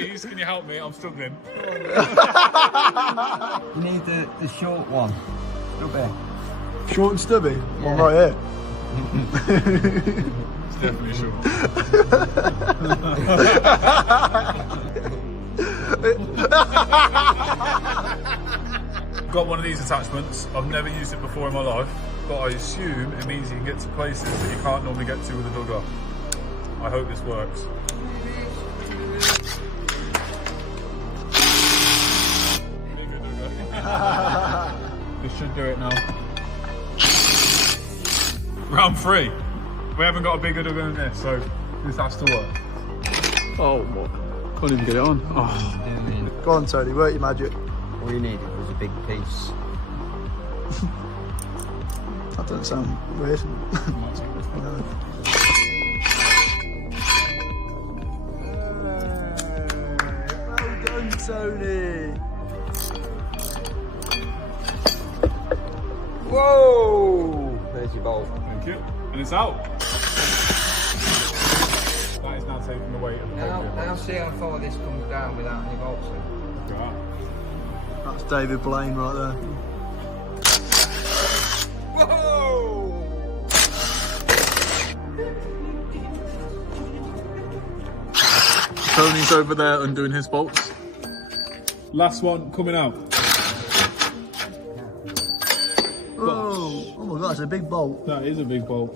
Please, can you help me? I'm struggling. You need the short one. Stubby. Short and stubby? Yeah. One right here. It's definitely short. Got one of these attachments. I've never used it before in my life, but I assume it means you can get to places that you can't normally get to with a dugger. I hope this works. This should do it now. Round 3. We haven't got a bigger dugger than this, so this has to work. Oh, what? Can't even get it on. Oh. Go on, Tony, work your magic. All you needed was a big piece. That doesn't sound weird. No. Well done, Tony. Whoa! There's your bolt. Thank you. And it's out. That is now taking the weight of the Now bolt. see how far this comes down without any bolts in. Right. That's David Blaine right there. Whoa! Tony's over there undoing his bolts. Last one coming out. Oh my god, that's a big bolt. That is a big bolt.